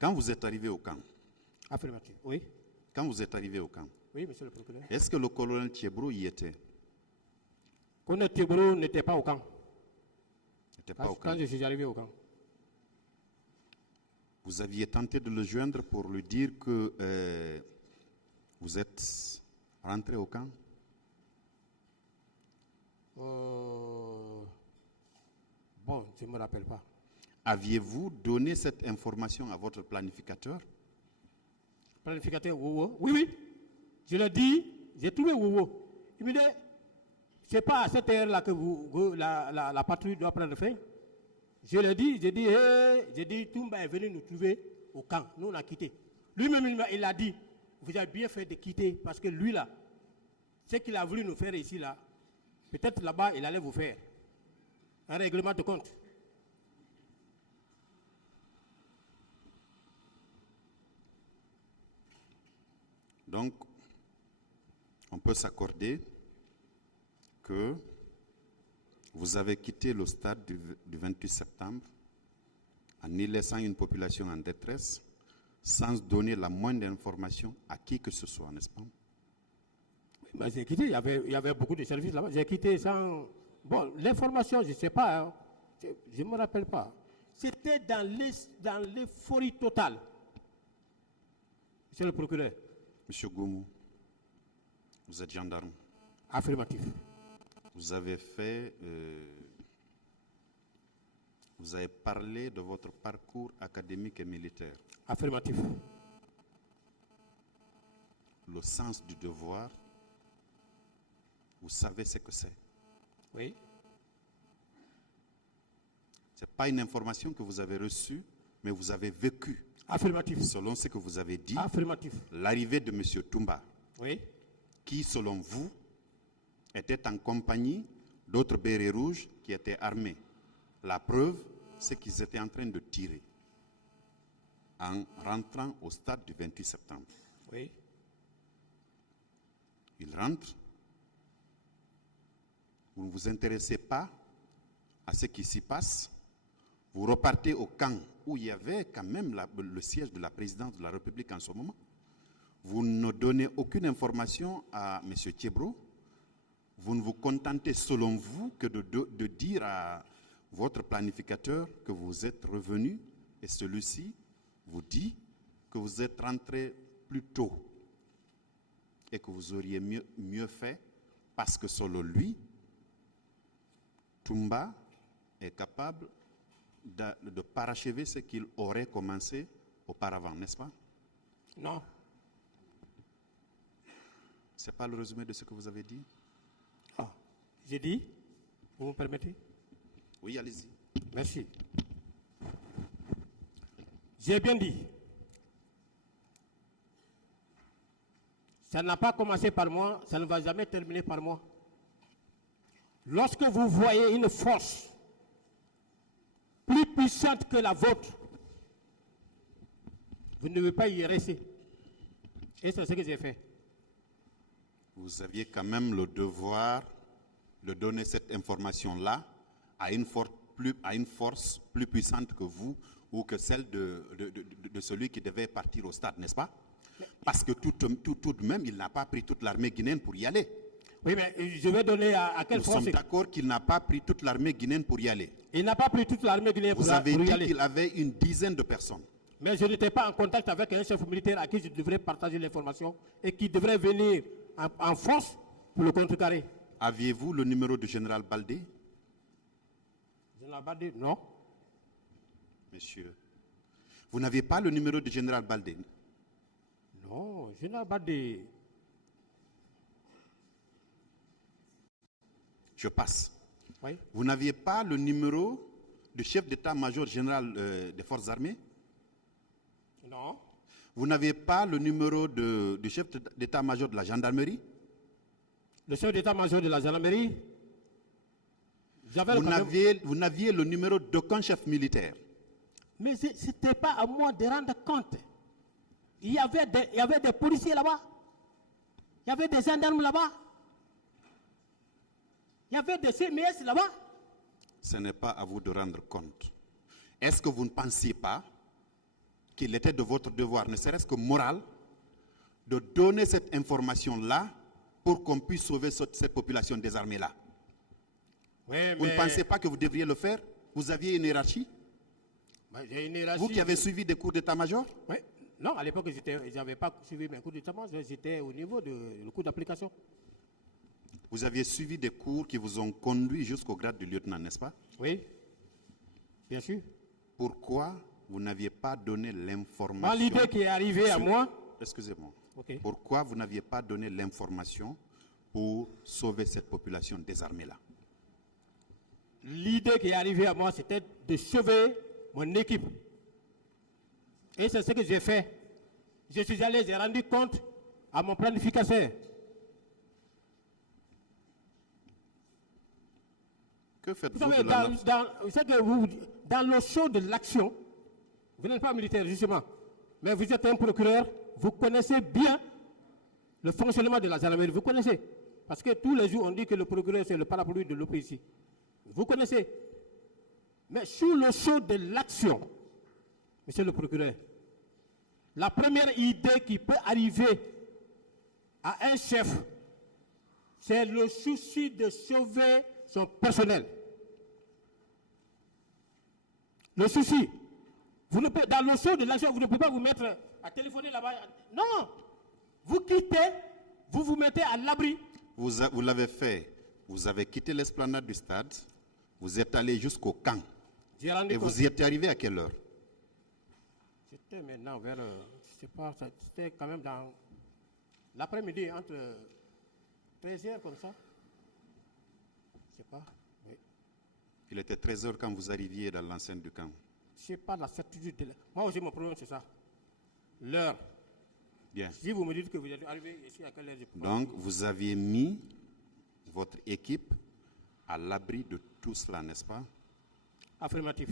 Quand vous êtes arrivé au camp, Affirmatif. Oui. quand vous êtes arrivé au camp, Oui, monsieur le procureur. est-ce que le colonel Thiebro y était? Colonel Thiebro n'était pas au camp. N'était pas au camp. Quand je suis arrivé au camp. Vous aviez tenté de le joindre pour lui dire que vous êtes rentré au camp? Bon, je ne me rappelle pas. Aviez-vous donné cette information à votre planificateur? Planificateur Wowo. Oui, oui. Je l'ai dit, j'ai trouvé Wowo. Il me dit, c'est pas à cette heure-là que la patrouille doit prendre fin. Je l'ai dit, j'ai dit, Toumba est venu nous trouver au camp. Nous, on a quitté. Lui-même, il a dit, vous avez bien fait de quitter parce que lui, là, ce qu'il a voulu nous faire ici, là, peut-être là-bas, il allait vous faire un règlement de compte. Donc, on peut s'accorder que vous avez quitté le stade du 28 septembre en y laissant une population en détresse, sans donner la moindre information à qui que ce soit, n'est-ce pas? Ben, j'ai quitté, il y avait beaucoup de services là-bas. J'ai quitté sans... Bon, l'information, je ne sais pas, hein. Je ne me rappelle pas. C'était dans l'euphorie totale. Monsieur le procureur. Monsieur Goumou, vous êtes gendarme. Affirmatif. Vous avez fait... vous avez parlé de votre parcours académique et militaire. Affirmatif. Le sens du devoir, vous savez ce que c'est. Oui. Ce n'est pas une information que vous avez reçue, mais vous avez vécu. Affirmatif. Selon ce que vous avez dit, Affirmatif. l'arrivée de M. Toumba, Oui. qui, selon vous, était en compagnie d'autres bérets rouges qui étaient armés. La preuve, c'est qu'ils étaient en train de tirer en rentrant au stade du 28 septembre. Oui. Ils rentrent. Vous ne vous intéressez pas à ce qui s'y passe. Vous repartez au camp où il y avait quand même le siège de la présidence de la République en ce moment. Vous ne donnez aucune information à M. Thiebro. Vous ne vous contentez selon vous que de dire à votre planificateur que vous êtes revenu et celui-ci vous dit que vous êtes rentré plus tôt et que vous auriez mieux fait parce que selon lui, Toumba est capable de parachever ce qu'il aurait commencé auparavant, n'est-ce pas? Non. Ce n'est pas le résumé de ce que vous avez dit? Ah. J'ai dit, vous me permettez? Oui, allez-y. Merci. J'ai bien dit. Ça n'a pas commencé par moi, ça ne va jamais terminer par moi. Lorsque vous voyez une force plus puissante que la vôtre, vous ne devez pas y rester. Et c'est ce que j'ai fait. Vous aviez quand même le devoir de donner cette information-là à une force plus puissante que vous ou que celle de celui qui devait partir au stade, n'est-ce pas? Parce que tout de même, il n'a pas pris toute l'armée guinéenne pour y aller. Oui, mais je vais donner à quelle force? Nous sommes d'accord qu'il n'a pas pris toute l'armée guinéenne pour y aller. Il n'a pas pris toute l'armée guinéenne pour y aller. Vous avez dit qu'il avait une dizaine de personnes. Mais je n'étais pas en contact avec un chef militaire à qui je devrais partager l'information et qui devrait venir en force pour le contrecarrer. Aviez-vous le numéro du général Baldé? Général Baldé, non. Monsieur, vous n'avez pas le numéro du général Baldé? Non, général Baldé. Je passe. Oui. Vous n'aviez pas le numéro du chef d'état-major général des forces armées? Non. Vous n'avez pas le numéro du chef d'état-major de la gendarmerie? Le chef d'état-major de la gendarmerie? Vous n'aviez le numéro d'aucun chef militaire? Mais ce n'était pas à moi de rendre compte. Il y avait des policiers là-bas. Il y avait des gendarmes là-bas. Il y avait des CMS là-bas. Ce n'est pas à vous de rendre compte. Est-ce que vous ne pensiez pas qu'il était de votre devoir, ne serait-ce que moral, de donner cette information-là pour qu'on puisse sauver cette population désarmée-là. Oui, Vous ne pensez pas que vous devriez le faire? Vous aviez une hiérarchie? J'ai une hiérarchie. Vous qui avez suivi des cours d'état-major? Oui. Non, à l'époque, je n'avais pas suivi mes cours d'état-major, j'étais au niveau du cours d'application. Vous aviez suivi des cours qui vous ont conduit jusqu'au grade de lieutenant, n'est-ce pas? Oui, bien sûr. Pourquoi vous n'aviez pas donné l'information? L'idée qui est arrivée à moi. Excusez-moi. Okay. Pourquoi vous n'aviez pas donné l'information pour sauver cette population désarmée-là? L'idée qui est arrivée à moi, c'était de sauver mon équipe. Et c'est ce que j'ai fait. Je suis allé, j'ai rendu compte à mon planificateur. Que faites-vous Vous savez, dans le show de l'action, vous n'êtes pas militaire justement, mais vous êtes un procureur, vous connaissez bien le fonctionnement de la gendarmerie, vous connaissez. Parce que tous les jours, on dit que le procureur, c'est le parapluie de l'OPIC. Vous connaissez. Mais sur le show de l'action, monsieur le procureur, la première idée qui peut arriver à un chef, c'est le souci de sauver son personnel. Le souci. Vous ne pouvez, dans le show de l'action, vous ne pouvez pas vous mettre à téléphoner là-bas. Non. Vous quittez, vous vous mettez à l'abri. Vous l'avez fait. Vous avez quitté l'esplanade du stade. Vous êtes allé jusqu'au camp. Et vous y êtes arrivé à quelle heure? C'était maintenant vers, je ne sais pas, c'était quand même dans l'après-midi, entre 13h comme ça. Je ne sais pas. Oui. Il était 13h quand vous arriviez dans l'enceinte du camp. Je ne sais pas la certitude. Moi aussi, mon problème, c'est ça. L'heure. Bien. Si vous me dites que vous êtes arrivé ici, à quelle heure je peux Donc, vous aviez mis votre équipe à l'abri de tout cela, n'est-ce pas? Affirmatif.